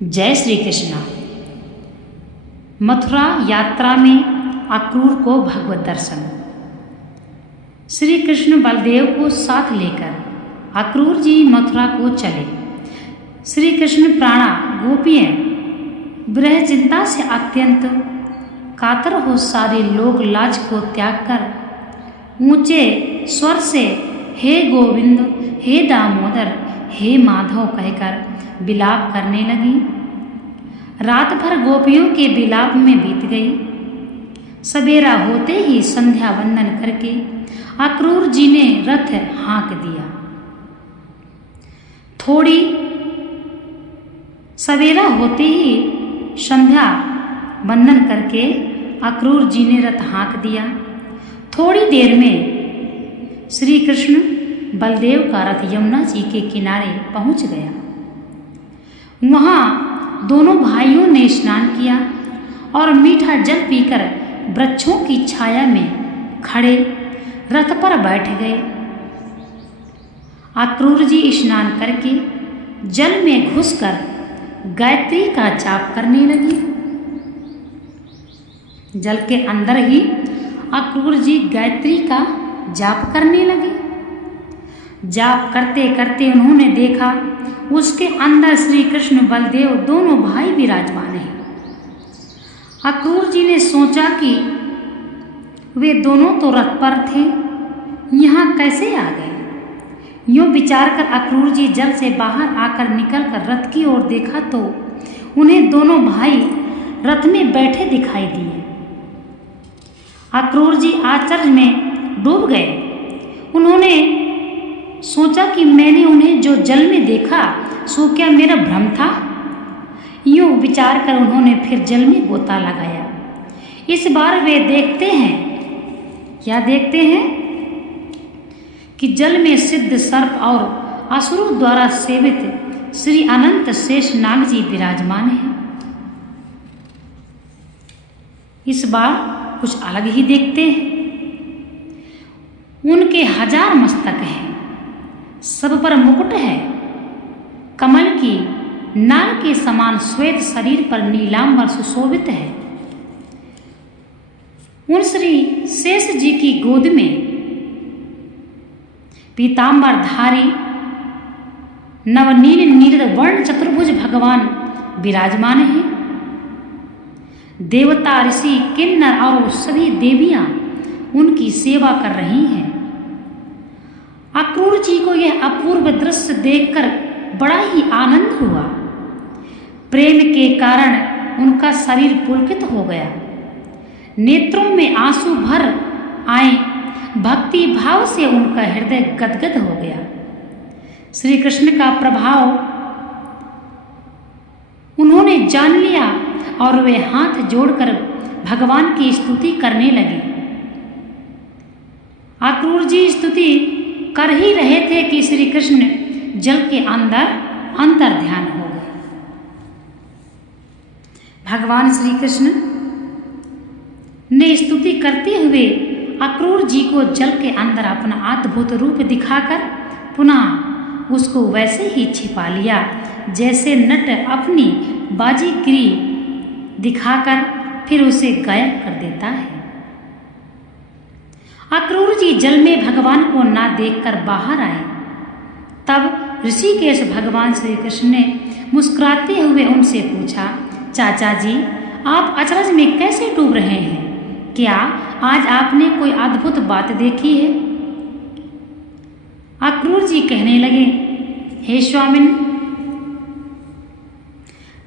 जय श्री कृष्णा। मथुरा यात्रा में अक्रूर को भगवत दर्शन। श्री कृष्ण बलदेव को साथ लेकर अक्रूर जी मथुरा को चले। श्री कृष्ण प्राणा गोपियाँ विरह चिंता से अत्यंत कातर हो सारे लोग लाज को त्याग कर ऊंचे स्वर से हे गोविंद, हे दामोदर, हे माधव कहकर विलाप करने लगी। रात भर गोपियों के विलाप में बीत गई। सवेरा होते ही संध्या वंदन करके अक्रूर जी ने रथ हाँक दिया। थोड़ी सवेरा होते ही संध्या वंदन करके अक्रूर जी ने रथ हाँक दिया। थोड़ी देर में श्री कृष्ण बलदेव का रथ यमुना जी के किनारे पहुंच गया। वहां दोनों भाइयों ने स्नान किया और मीठा जल पीकर वृक्षों की छाया में खड़े रथ पर बैठ गए। अक्रूर जी स्नान करके जल में घुसकर गायत्री का जाप करने लगी। जल के अंदर ही अक्रूर जी गायत्री का जाप करने लगे। जाप करते करते उन्होंने देखा उसके अंदर श्री कृष्ण बलदेव दोनों भाई विराजमान हैं। अक्रूर जी ने सोचा कि वे दोनों तो रथ पर थे, यहाँ कैसे आ गए। यूँ विचार कर अक्रूर जी जल से बाहर आकर निकलकर रथ की ओर देखा तो उन्हें दोनों भाई रथ में बैठे दिखाई दिए। अक्रूर जी आश्चर्य में डूब गए। उन्होंने सोचा कि मैंने उन्हें जो जल में देखा सो क्या मेरा भ्रम था। यूँ विचार कर उन्होंने फिर जल में गोता लगाया। इस बार वे देखते हैं, क्या देखते हैं कि जल में सिद्ध सर्प और असुरों द्वारा सेवित श्री अनंत शेष नाग जी विराजमान हैं। इस बार कुछ अलग ही देखते हैं। उनके 1000 मस्तक हैं, सब पर मुकुट है। कमल की नाल के समान श्वेत शरीर पर नीलांबर सुशोभित है। उन श्री शेष जी की गोद में पीतांबर धारी नवनील नील वर्ण चतुर्भुज भगवान विराजमान हैं। देवता, ऋषि, किन्नर और सभी देवियां उनकी सेवा कर रही हैं। अक्रूर जी को यह अपूर्व दृश्य देखकर बड़ा ही आनंद हुआ। प्रेम के कारण उनका शरीर पुलकित हो गया। नेत्रों में आंसू भर आए। भक्ति भाव से उनका हृदय गदगद हो गया। श्री कृष्ण का प्रभाव उन्होंने जान लिया और वे हाथ जोड़कर भगवान की स्तुति करने लगे। अक्रूर जी स्तुति कर ही रहे थे कि श्री कृष्ण जल के अंदर अंतर ध्यान हो गए। भगवान श्री कृष्ण ने स्तुति करते हुए अक्रूर जी को जल के अंदर अपना अद्भुत रूप दिखाकर पुनः उसको वैसे ही छिपा लिया जैसे नट अपनी बाजीगिरी दिखाकर फिर उसे गायब कर देता है। अक्रूर जी जल में भगवान को ना देखकर बाहर आए। तब ऋषिकेश भगवान श्री कृष्ण ने मुस्कुराते हुए उनसे पूछा, चाचा जी आप अचरज में कैसे डूब रहे हैं? क्या आज आपने कोई अद्भुत बात देखी है? अक्रूर जी कहने लगे, हे स्वामिन,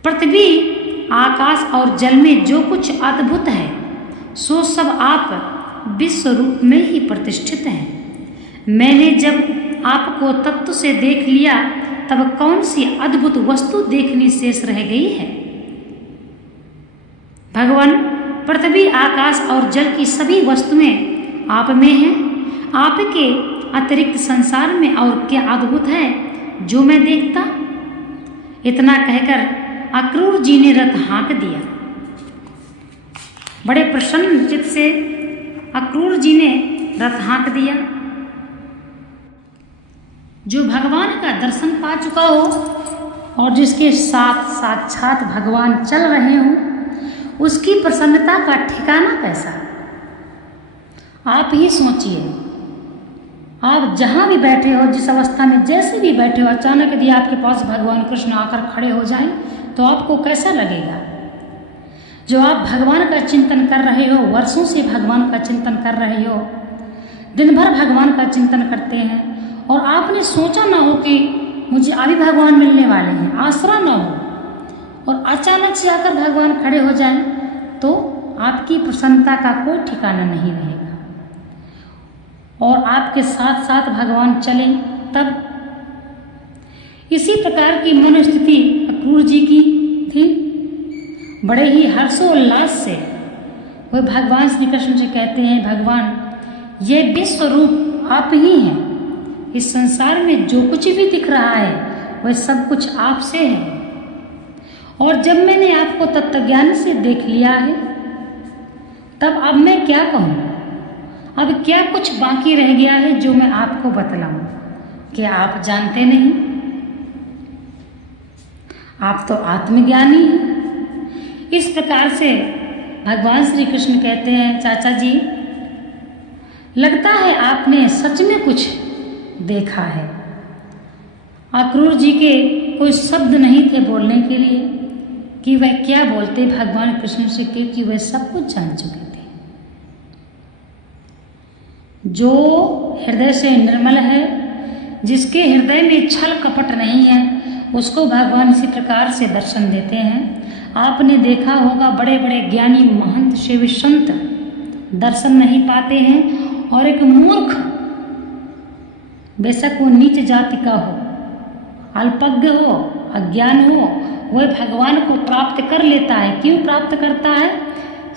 पृथ्वी, आकाश और जल में जो कुछ अद्भुत है सो सब आप विश्व रूप में ही प्रतिष्ठित हैं। मैंने जब आपको तत्व से देख लिया तब कौन सी अद्भुत वस्तु देखनी शेष रह गई है? भगवान, पृथ्वी, आकाश और जल की सभी वस्तुएं आप में हैं। आपके अतिरिक्त संसार में और क्या अद्भुत है जो मैं देखता? इतना कहकर अक्रूर जी ने रथ हाँक दिया। बड़े प्रसन्न चित्त से अक्रूर जी ने रथ हाँक दिया। जो भगवान का दर्शन पा चुका हो और जिसके साथ साक्षात भगवान चल रहे हों, उसकी प्रसन्नता का ठिकाना कैसा। आप ही सोचिए, आप जहाँ भी बैठे हो, जिस अवस्था में जैसे भी बैठे हो, अचानक यदि आपके पास भगवान कृष्ण आकर खड़े हो जाएं तो आपको कैसा लगेगा। जो आप भगवान का चिंतन कर रहे हो, वर्षों से भगवान का चिंतन कर रहे हो, दिन भर भगवान का चिंतन करते हैं, और आपने सोचा ना हो कि मुझे अभी भगवान मिलने वाले हैं, आसरा ना हो, और अचानक से आकर भगवान खड़े हो जाएं तो आपकी प्रसन्नता का कोई ठिकाना नहीं रहेगा। और आपके साथ साथ भगवान चलें तब। इसी प्रकार की मनोस्थिति अक्रूर जी की थी। बड़े ही हर्षोल्लास से वे भगवान श्री कृष्ण से कहते हैं, भगवान ये विश्व रूप आप ही हैं, इस संसार में जो कुछ भी दिख रहा है वह सब कुछ आपसे है, और जब मैंने आपको तत्वज्ञान से देख लिया है तब अब मैं क्या कहूँ। अब क्या कुछ बाकी रह गया है जो मैं आपको बतलाऊं। क्या आप जानते नहीं, आप तो आत्मज्ञानी हैं। इस प्रकार से भगवान श्री कृष्ण कहते हैं, चाचा जी लगता है आपने सच में कुछ देखा है। अक्रूर जी के कोई शब्द नहीं थे बोलने के लिए कि वह क्या बोलते भगवान कृष्ण से, क्योंकि वह सब कुछ जान चुके थे। जो हृदय से निर्मल है, जिसके हृदय में छल कपट नहीं है, उसको भगवान इसी प्रकार से दर्शन देते हैं। आपने देखा होगा बड़े बड़े ज्ञानी महंत शिव संत दर्शन नहीं पाते हैं, और एक मूर्ख, बेशक वो नीच जाति का हो, अल्पज्ञ हो, अज्ञान हो, वह भगवान को प्राप्त कर लेता है। क्यों प्राप्त करता है?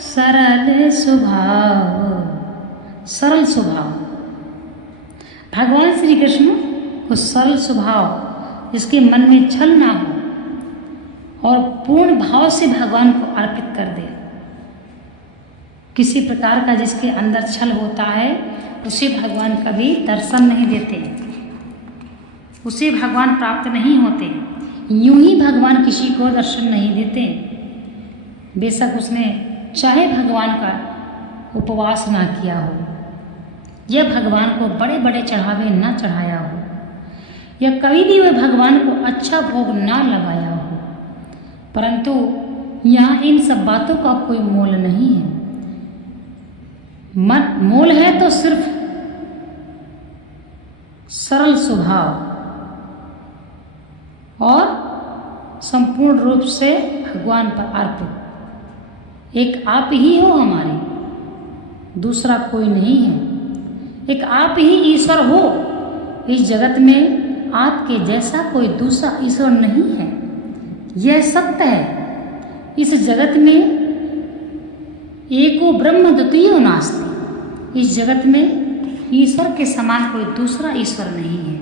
सरल स्वभाव, सरल स्वभाव। भगवान श्री कृष्ण को सरल स्वभाव, जिसके मन में छल ना हो और पूर्ण भाव से भगवान को अर्पित कर दे। किसी प्रकार का जिसके अंदर छल होता है उसे भगवान कभी दर्शन नहीं देते, उसे भगवान प्राप्त नहीं होते। यूं ही भगवान किसी को दर्शन नहीं देते, बेशक उसने चाहे भगवान का उपवास ना किया हो, या भगवान को बड़े बड़े चढ़ावे ना चढ़ाया हो, या कभी भी वह भगवान को अच्छा भोग ना लगाया हो, परंतु यहाँ इन सब बातों का कोई मोल नहीं है। मोल है तो सिर्फ सरल स्वभाव और संपूर्ण रूप से भगवान पर अर्पित। एक आप ही हो हमारे, दूसरा कोई नहीं है। एक आप ही ईश्वर हो, इस जगत में आपके जैसा कोई दूसरा ईश्वर नहीं है, यह सत्य है। इस जगत में एको ब्रह्म द्वितीयो नास्ति, इस जगत में ईश्वर के समान कोई दूसरा ईश्वर नहीं है।